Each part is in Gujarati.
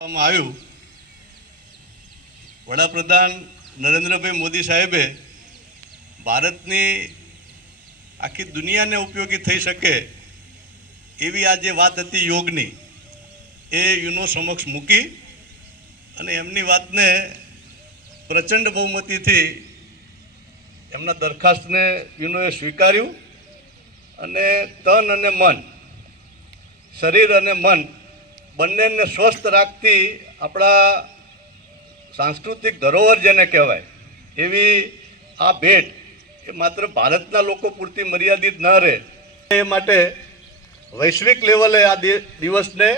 આવ્યું. વડાપ્રધાન નરેન્દ્રભાઈ મોદી સાહેબે ભારતની આખી દુનિયાને ઉપયોગી થઈ શકે એવી આ જે વાત હતી યોગની, એ યુનો સમક્ષ મૂકી અને એમની વાતને પ્રચંડ બહુમતીથી એમના દરખાસ્તને યુનોએ સ્વીકાર્યું અને તન અને મન, શરીર અને મન બંનેને સ્વસ્થ રાખતી આપણા સાંસ્કૃતિક ધરોહર જેને કહેવાય, એવી આ ભેટ એ માત્ર ભારતના લોકો પૂરતી મર્યાદિત ન રહે. એ માટે વૈશ્વિક લેવલે આ દિવસને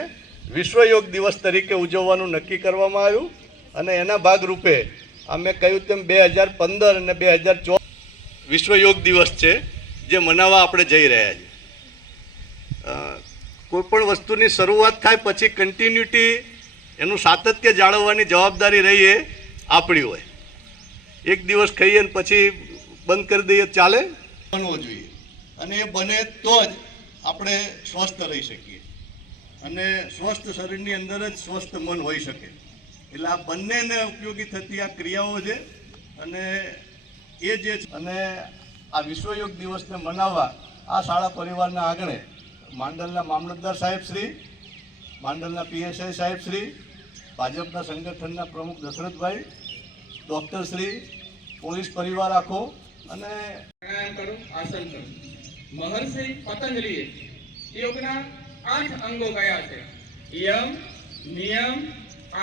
વિશ્વ યોગ દિવસ તરીકે ઉજવવાનું નક્કી કરવામાં આવ્યું અને એના ભાગરૂપે આ મેં કહ્યું તેમ બે હજાર પંદર અને બે હજાર ચો, વિશ્વ યોગ દિવસ છે, જે મનાવવા આપણે જઈ રહ્યા છીએ. અ, કોઈ પણ વસ્તુની શરૂઆત થાય પછી કન્ટિન્યુટી એનું સાતત્ય જાળવવાની જવાબદારી રહી એ આપણી હોય. એક દિવસ ખાઈએ અને પછી બંધ કરી દઈએ ચાલે? બનવો જોઈએ. અને એ બને તો જ આપણે સ્વસ્થ રહી શકીએ. અને સ્વસ્થ શરીરની અંદર જ સ્વસ્થ મન હોઈ શકે. એટલે આ બંનેને ઉપયોગી થતી આ ક્રિયાઓ છે. અને એ જે અને આ વિશ્વ યોગ દિવસને મનાવવા આ શાળા પરિવારના આંગણે માંડલના મામલતદાર સાહેબ શ્રી માંડલના પીએસઆઈ સાહેબ શ્રી ભાજપના સંગઠનના પ્રમુખ દશરથભાઈ ડૉક્ટર શ્રી પોલીસ પરિવાર આખો અને પ્રાણાયામ કરો આસન કરો. મહર્ષિ પતંજલિએ યોગના આઠ અંગો કયા છે. યમ નિયમ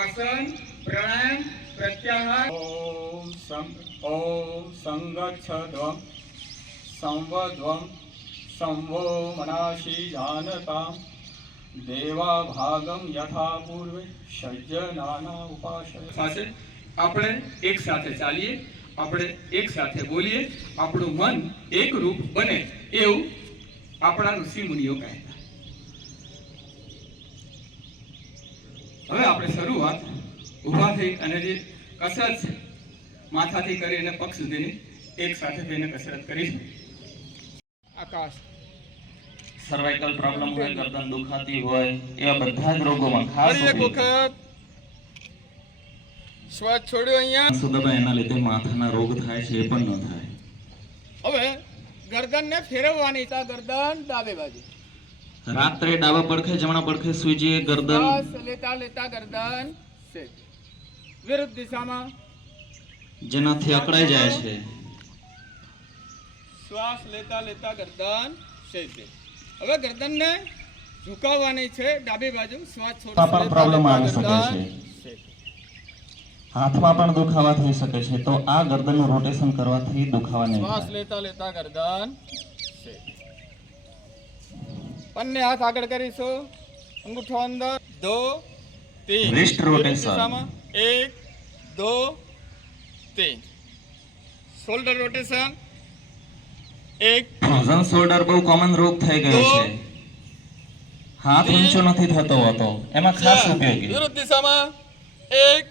આસન પ્રાણાયામ પ્રત્યાહાર. ઓમ સંગ ઓમ છ ધ્વમ સંવધ્વમ मनाशी जानतां देवाभागं यथा पूर्वे सज्जनाना उपासय સાથે આપણે એક સાથે ચાલીએ આપણે એક સાથે બોલીએ આપણું મન એક રૂપ બને એવું આપણા ઋષિ મુનિઓ કહેતા હવે આપણે શરૂઆત ઊભા થઈ અને જે કસરત છે માથાથી કરી અને પગ સુધીની એક સાથે થઈને કસરત કરીશું આકાશ. સર્વાઇકલ પ્રોબ્લેમ હોય ગરદન દુખાતી હોય એવા બધા જ રોગોમાં ખાસ એક વખત શ્વાસ છોડ્યો અહીંયા. સુદાબા એના લીધે માથાના રોગ થાય છે એ પણ ન થાય. હવે ગરદનને ફેરવવાની છે ગરદન ડાબે બાજુ. રાત્રે ડાબા પડખે જમણા પડખે સુઈ ગરદન લેતા લેતા ગરદન વિરુદ્ધ દિશામાં. જેનાથી અકળાઈ જાય છે. શ્વાસ લેતા લેતા ગરદન શેક હવે ગરદનને ઝુકાવવાની છે ડાબી બાજુ શ્વાસ છોડતા આવી શકે છે. હાથમાં પણ દુખાવા થઈ શકે છે તો આ ગરદનનું રોટેશન કરવાથી દુખાવા નહીં શ્વાસ લેતા લેતા ગરદન. બંને હાથ આગળ કરીશું. અંગૂઠો અંદર દો તીન. રિસ્ટ રોટેશન એક દો તીન. શોલ્ડર રોટેશન એક ફ્રોઝન શોલ્ડર બહુ કોમન રોગ થઈ ગયો છે. હાથ ઊંચો નથી થતો હોતો. એમાં ખાસ ઉપયોગી. વિરુદ્ધ દિશામાં એક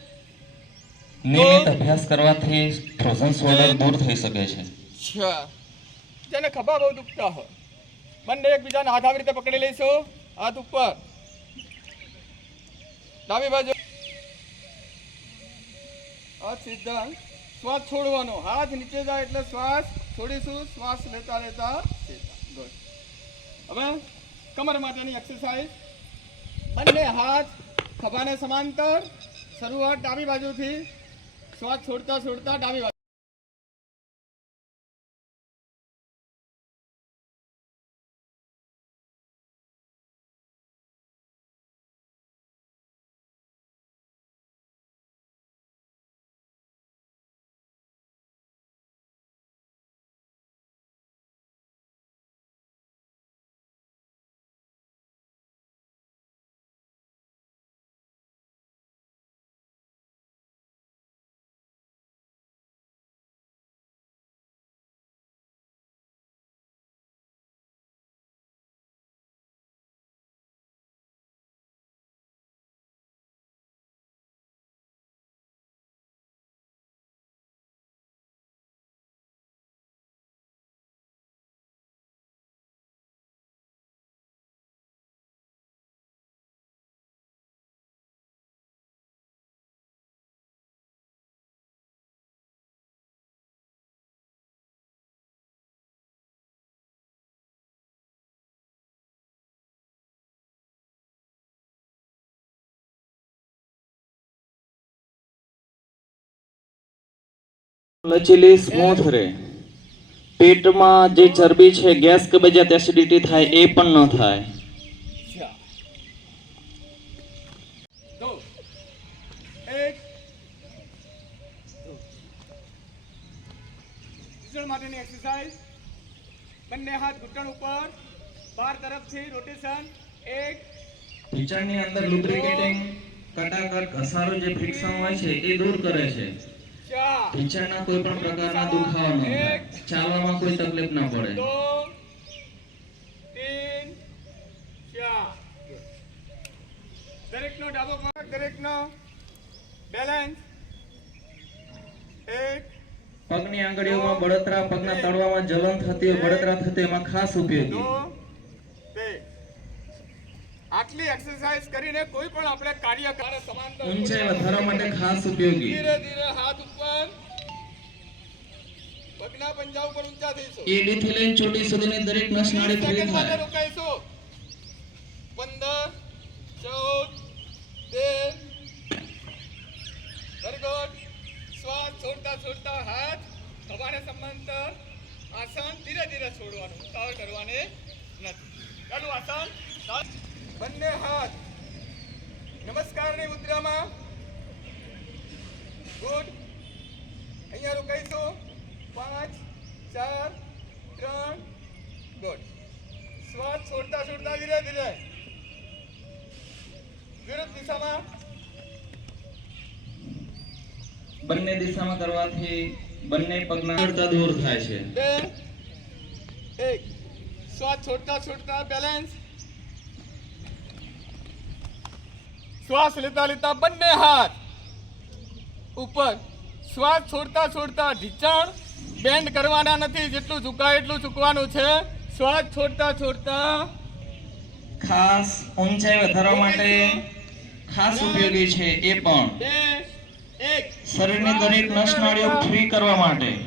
નિયમિત અભ્યાસ કરવાથી ફ્રોઝન શોલ્ડર દૂર થઈ શકે છે. જેને ખભા બહુ દુખતા હોય. બંને એકબીજાને હાથ આવી રીતે પકડી લઈશું. હાથ ઉપર. ડાબી બાજુ. હાથ સીધા. શ્વાસ છોડવાનો. હાથ નીચે જાય એટલે શ્વાસ છોડીશું, શ્વાસ લેતા લેતા સીધા હવે કમર માટેની એક્સરસાઇઝ બંને હાથ ખભાને સમાંતર, શરૂઆત ડાબી બાજુથી, શ્વાસ છોડતા છોડતા ડાબી બાજુ. લચીલી સ્મૂથ રહે. પેટમાં જે ચરબી છે ગેસ કબજિયાત એસિડિટી થાય એ પણ ન થાય. માટેની એક્સરસાઇઝ બંને હાથ ઘૂંટણ ઉપર. બાર તરફથી રોટેશન એક. ઢીંચણની અંદર લુબ્રિકેટિંગ કટાકટ ઘસારો જે ફ્રિક્શન હોય છે એ દૂર કરે છે. ઢીંચણના કોઈ પણ પ્રકારના દુખાવા ન થાય ચાલવામાં કોઈ તકલીફ ન પડે. દરેકનો ડાબો પગ દરેકનો બેલેન્સ એક. પગની આંગળીઓમાં બળતરા પગના તળવામાં જલન થતી બળતરા થતી એમાં ખાસ ઉપયોગી. આટલી એક્સરસાઇઝ કરીને કોઈ પણ આપણે કાર્ય કરે સમાન ઊંચાઈ વધારવા માટે ખાસ ઉપયોગી. ધીરે ધીરે હાથ ઉપર પંજા ઉપર ઊંચા થઈશું. એડી થી લઈને ચોટી સુધીની દરેક નસ નાડી ફ્રી થાય રોકાઈશું પંદર ચૌદ તેર વેરી શ્વાસ છોડતા છોડતા હાથ હવાને સમાંતર આસન ધીરે ધીરે છોડવાનું. ઉતાવળ કરવાની નથી. ચાલુ આસન. બંને હાથ નમસ્કારની મુદ્રામાં ગુડ અહીંયા રોકાઈશું પાંચ ચાર ત્રણ ગુડ શ્વાસ છોડતા છોડતા ધીરે ધીરે વિરુદ્ધ દિશામાં બંને દિશામાં કરવાથી બંને પગના કરતા દૂર થાય છે. બે એક. શ્વાસ છોડતા છોડતા બેલેન્સ શ્વાસ લેતા લેતા બંને હાથ. ઉપર. શ્વાસ છોડતા છોડતા ઢીંચણ બેન્ડ કરવાના નથી જેટલું ઝુકાય એટલું ઝુકવાનું છે. શ્વાસ છોડતા છોડતા ખાસ ઊંચાઈ વધારવા માટે ખાસ ઉપયોગી છે એ પણ. શરીરની દરેક નસનાળીઓ ફ્રી કરવા માટે.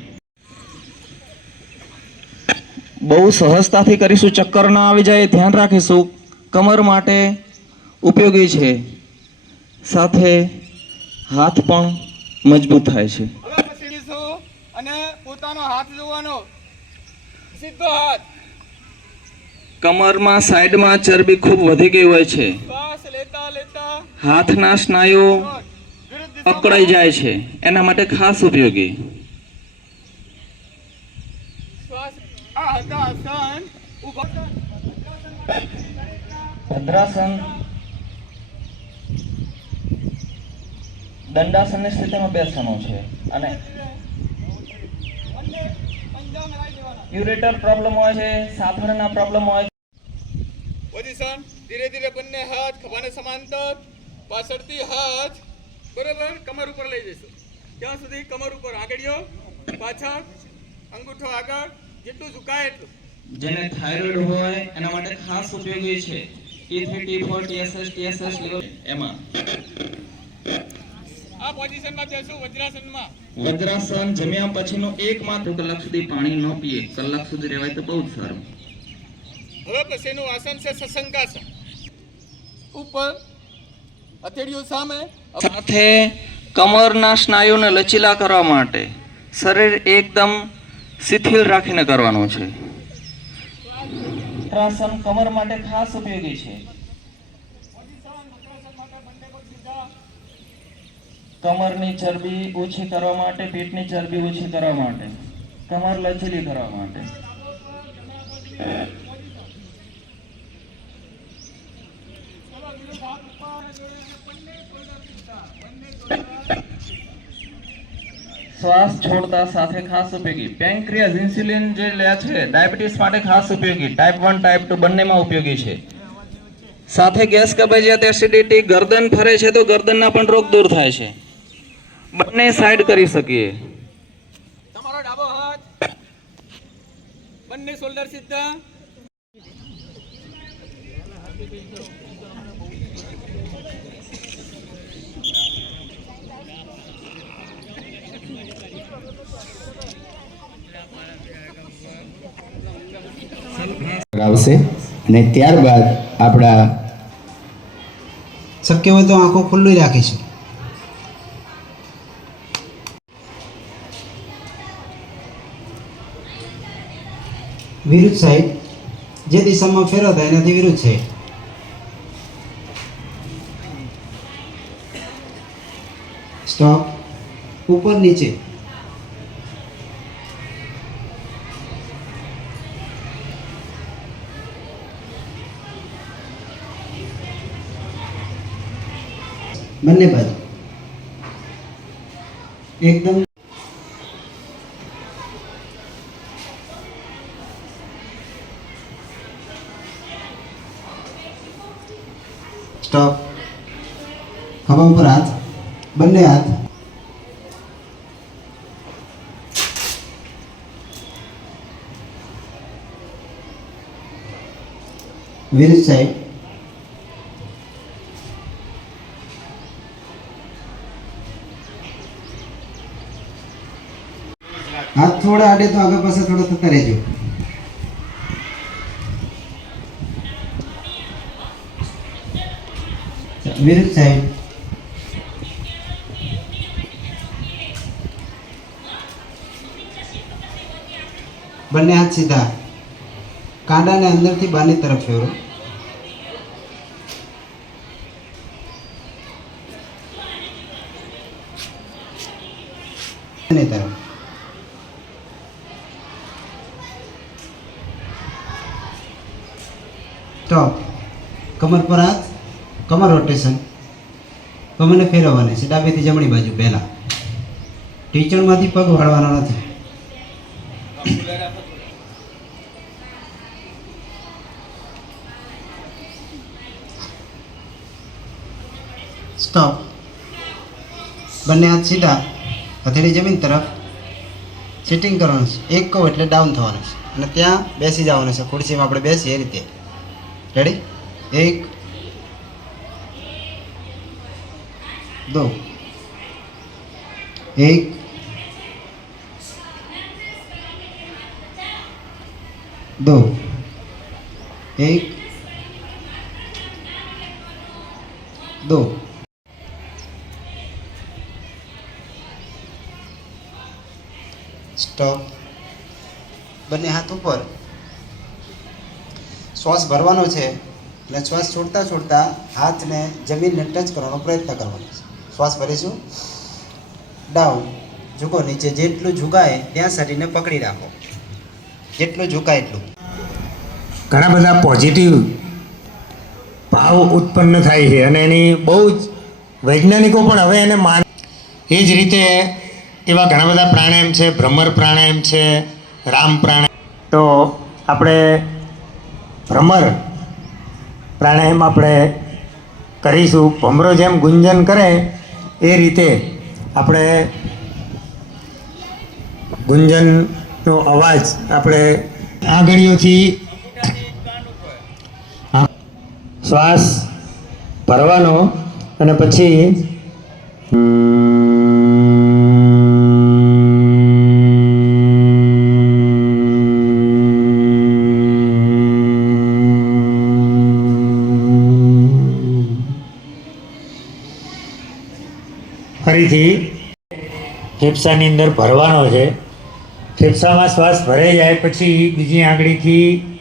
બહુ સહજતાથી કરીશું ચક્કર ના આવી જાય ધ્યાન રાખીશું. કમર માટે ઉપયોગી છે. સાથે હાથ પણ મજબૂત થાય છે. અને પોતાનો હાથ જોવાનો. સીધો હાથ. કમરમાં સાઈડમાં ચરબી ખૂબ વધી ગઈ હોય છે. હાથના સ્નાયુઓ અકળાઈ જાય છે. એના માટે ખાસ ઉપયોગી. ભદ્રાસન દંડાસનની સ્થિતિમાં બેસવાનું છે. અને બંને પંજા મિલાઈ દેવાના યુરેટર પ્રોબ્લેમ હોય છે સાથળના પ્રોબ્લેમ હોય પોઝિશન ધીરે ધીરે બંને હાથ ખભાને સમાંતર પાછળથી હાથ. બરોબર કમર ઉપર લઈ જઈશું. ત્યાં સુધી કમર ઉપર આગળીઓ પાછળ અંગૂઠો આગળ જેટલું ઝુકાય એટલું. જેને થાઇરોઇડ હોય એના માટે ખાસ ઉપયોગી છે. T three T four TSS TSS level એમાં. આ પોઝિશનમાં જઈશું વજ્રાસનમાં. વજ્રાસન જમ્યા પછીનો એક માત્ર કલાક સુધી પાણી ન પીએ. કલાક સુધી રહેવાય તો બહુ જ સારું. હવે પછીનું આસન છે સસંકાસન ઉપર હથેળીઓ સામે સાથે કમરના સ્નાયુને લચીલા કરવા માટે શરીર એકદમ શિથિલ રાખીને કરવાનું છે. વજ્રાસન કમર માટે ખાસ ઉપયોગી છે. કમરની ચરબી ઓછી કરવા માટે, પેટની ચરબી ઓછી કરવા માટે, કમર લચીલી કરવા માટે. શ્વાસ છોડતા સાથે ખાસ ઉપયોગી. પેન્ક્રિયાસ ઇન્સ્યુલિન જે લે છે ડાયાબિટીસ માટે ખાસ ઉપયોગી. ટાઈપ વન ટાઈપ ટુ બંનેમાં ઉપયોગી છે. સાથે ગેસ કબજિયાત એસિડિટી ગરદન ફરે છે તો ગરદનના પણ રોગ દૂર થાય છે. બંને સાઈડ કરી શકીએ. તમારો ડાબો હાથ. બંને શોલ્ડર સીધા. ગાવશે અને ત્યારબાદ આપણા શક્ય હોય તો આંખો ખુલ્લી રાખીશું વિરુદ્ધ સાહેબ, જે દિશામાં ફેરવતા થાય એનાથી વિરુદ્ધ છે. સ્ટોપ ઉપર નીચે. બંને બાજુ એકદમ સ્ટોપ ખભા ઉપર હાથ બંને હાથ વિરુદ્ધ સાઈડ હાથ થોડા આડે તો આગળ પાછળ થોડા થતા રહેજો. વિરુદ્ધ સાઈડ બંને હાથ સીધા. કાંડાને અંદરથી બહારની તરફ ફેરો. બંને તરફ. સ્ટોપ કમર પર હાથ, કમર રોટેશન કમરને ફેરવવાની છે. ડાબેથી જમણી બાજુ, પહેલાં. ટીચરમાંથી પગ વાળવાનો નથી. સ્ટોપ બંને હાથ સીધા. હથેળી જમીન તરફ. સિટિંગ કરવાનું છે. એક કહું એટલે ડાઉન થવાનું છે. અને ત્યાં બેસી જવાનું છે. ખુરશીમાં આપણે બેસીએ એ રીતે. રેડી એક દો એક દો એક દો સ્ટોપ બંને હાથ ઉપર. શ્વાસ ભરવાનો છે એટલે શ્વાસ છોડતા છોડતા હાથને જમીનને ટચ કરવાનો પ્રયત્ન કરવાનો છે. શ્વાસ ભરીશું. ડાઉન. ઝૂકો નીચે. જેટલું ઝુકાય ત્યાં શરીરને પકડી રાખો. જેટલું ઝુકાય એટલું. ઘણા બધા પોઝિટિવ ભાવ ઉત્પન્ન થાય છે અને એની બહુ જ વૈજ્ઞાનિકો પણ હવે એને માન એ જ રીતે એવા ઘણા બધા પ્રાણાયામ છે, ભ્રમર પ્રાણાયામ છે, રામ પ્રાણાયામ. તો આપણે ભ્રમર. પ્રાણાયામ આપણે કરીશું. ભમરો જેમ ગુંજન કરે, એ રીતે આપણે ગુંજનનો અવાજ આપણે આંગળીઓથી શ્વાસ ભરવાનો અને પછી ફરીથી ફેફસાની અંદર ભરવાનો છે. ફેફસામાં શ્વાસ ભરાઈ જાય પછી બીજી આંગળીથી